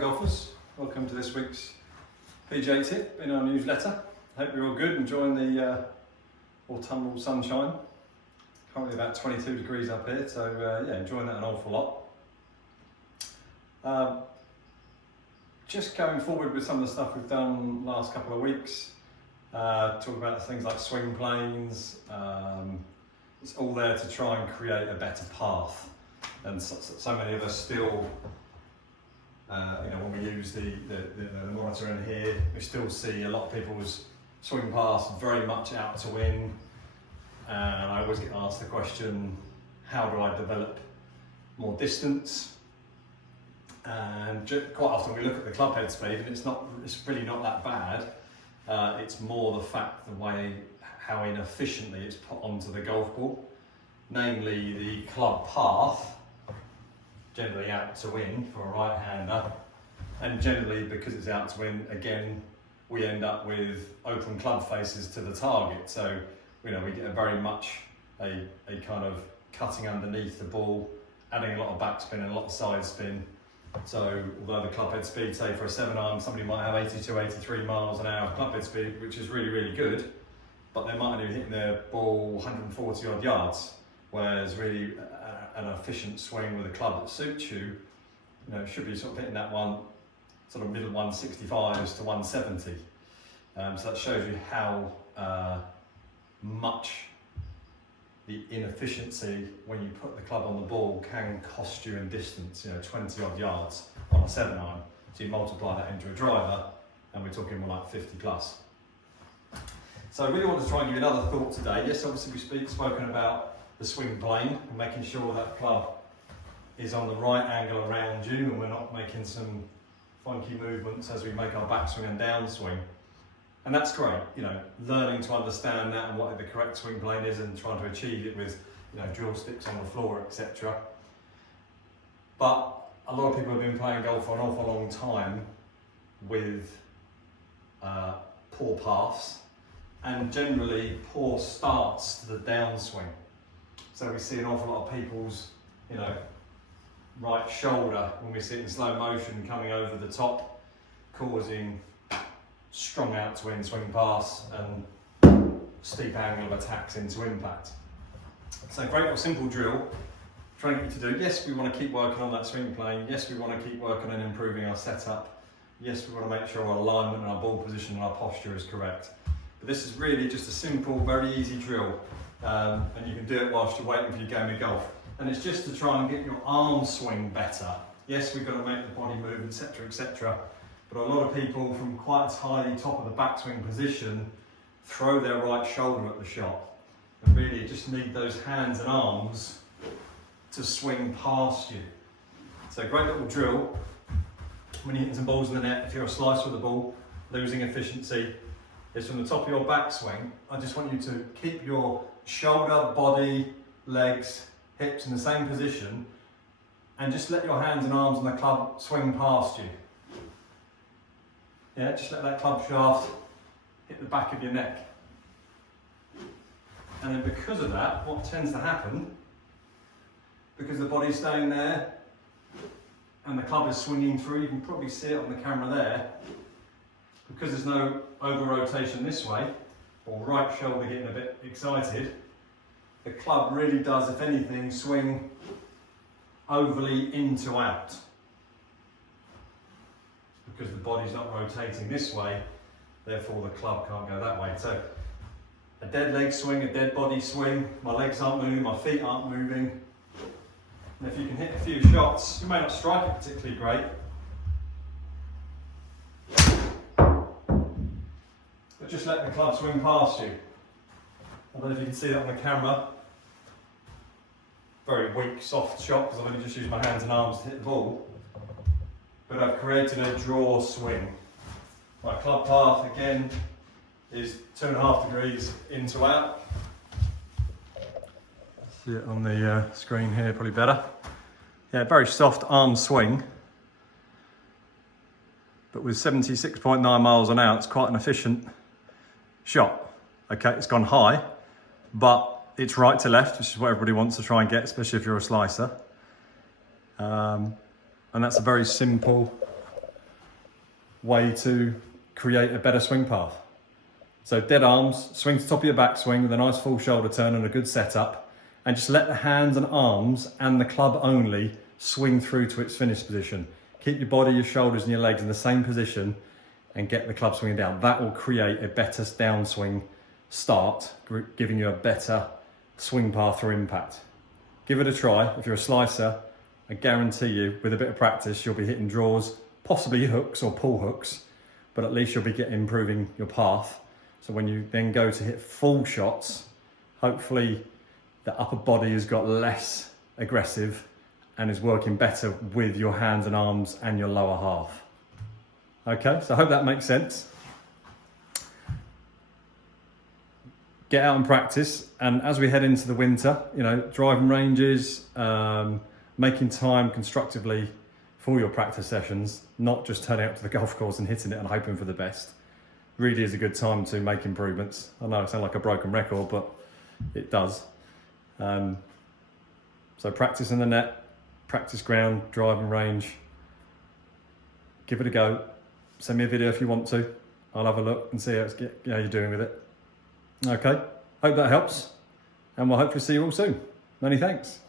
golfers, welcome to this week's PGA tip in our newsletter. Hope you're all good, enjoying the autumnal sunshine. Currently about 22 degrees up here, so yeah, enjoying that an awful lot. Just going forward with some of the stuff we've done last couple of weeks, talk about things like swing planes. It's all there to try and create a better path, and so many of us still when we use the monitor in here, we still see a lot of people's swing paths very much out to win. And I always get asked the question, how do I develop more distance? And quite often we look at the club head speed, and it's really not that bad. It's more the fact, how inefficiently it's put onto the golf ball, namely the club path, generally out to win for a right-hander, and generally because it's out to win, again, we end up with open club faces to the target. So, we get very much a kind of cutting underneath the ball, adding a lot of backspin and a lot of side spin. So, although the club head speed, say for a 7-iron, somebody might have 82, 83 miles an hour of club head speed, which is really, really good, but they might only be hitting their ball 140 odd yards, whereas really an efficient swing with a club that suits you, should be sort of hitting that one, sort of middle 165s to 170. So that shows you how much the inefficiency when you put the club on the ball can cost you in distance, 20 odd yards on a 7-iron. So you multiply that into a driver, and we're talking more like 50 plus. So I really want to try and give you another thought today. Yes, obviously we've spoken about the swing plane and making sure that club is on the right angle around you, and we're not making some funky movements as we make our backswing and downswing. And that's great, learning to understand that and what the correct swing plane is, and trying to achieve it with, drill sticks on the floor, etc. But a lot of people have been playing golf for an awful long time with poor paths and generally poor starts to the downswing. So we see an awful lot of people's, right shoulder, when we see it in slow motion, coming over the top, causing strong out to win swing pass and steep angle of attacks into impact. So great little simple drill, trying to get you to do, yes, we want to keep working on that swing plane, yes, we want to keep working on improving our setup, yes, we want to make sure our alignment and our ball position and our posture is correct. But this is really just a simple, very easy drill, and you can do it whilst you're waiting for your game of golf. And it's just to try and get your arm swing better. Yes, we've got to make the body move, etc., etc. But a lot of people from quite a tiny top of the backswing position throw their right shoulder at the shot. And really just need those hands and arms to swing past you. So great little drill. When you're hitting some balls in the net, if you're a slicer of the ball, losing efficiency, is from the top of your backswing, I just want you to keep your shoulder, body, legs, hips in the same position, and just let your hands and arms on the club swing past you. Yeah, just let that club shaft hit the back of your neck. And then because of that, what tends to happen, because the body's staying there and the club is swinging through, you can probably see it on the camera there, because there's no over rotation this way, or right shoulder getting a bit excited, the club really does, if anything, swing overly into out. Because the body's not rotating this way, therefore the club can't go that way. So a dead leg swing, a dead body swing, my legs aren't moving, my feet aren't moving. And if you can hit a few shots, you may not strike it particularly great, but just let the club swing past you. I don't know if you can see that on the camera. Very weak, soft shot, because I've only just used my hands and arms to hit the ball. But I've created a draw swing. My club path, again, is 2.5 degrees in to out. See it on the screen here, probably better. Yeah, very soft arm swing. But with 76.9 miles an hour, it's quite an efficient shot. Okay, it's gone high, but it's right to left, which is what everybody wants to try and get, especially if you're a slicer. And that's a very simple way to create a better swing path. So dead arms, swing to the top of your backswing with a nice full shoulder turn and a good setup, and just let the hands and arms and the club only swing through to its finish position. Keep your body, your shoulders and your legs in the same position and get the club swinging down. That will create a better downswing start, giving you a better swing path for impact. Give it a try. If you're a slicer, I guarantee you with a bit of practice you'll be hitting draws, possibly hooks or pull hooks, but at least you'll be improving your path. So when you then go to hit full shots, hopefully the upper body has got less aggressive and is working better with your hands and arms and your lower half. Okay, so I hope that makes sense. Get out and practice, and as we head into the winter, you know, driving ranges, making time constructively for your practice sessions, not just turning up to the golf course and hitting it and hoping for the best. Really is a good time to make improvements. I know I sound like a broken record, but it does. So practice in the net, practice ground, driving range. Give it a go. Send me a video if you want to. I'll have a look and see how you're doing with it. Okay, hope that helps, and we'll hopefully see you all soon. Many thanks.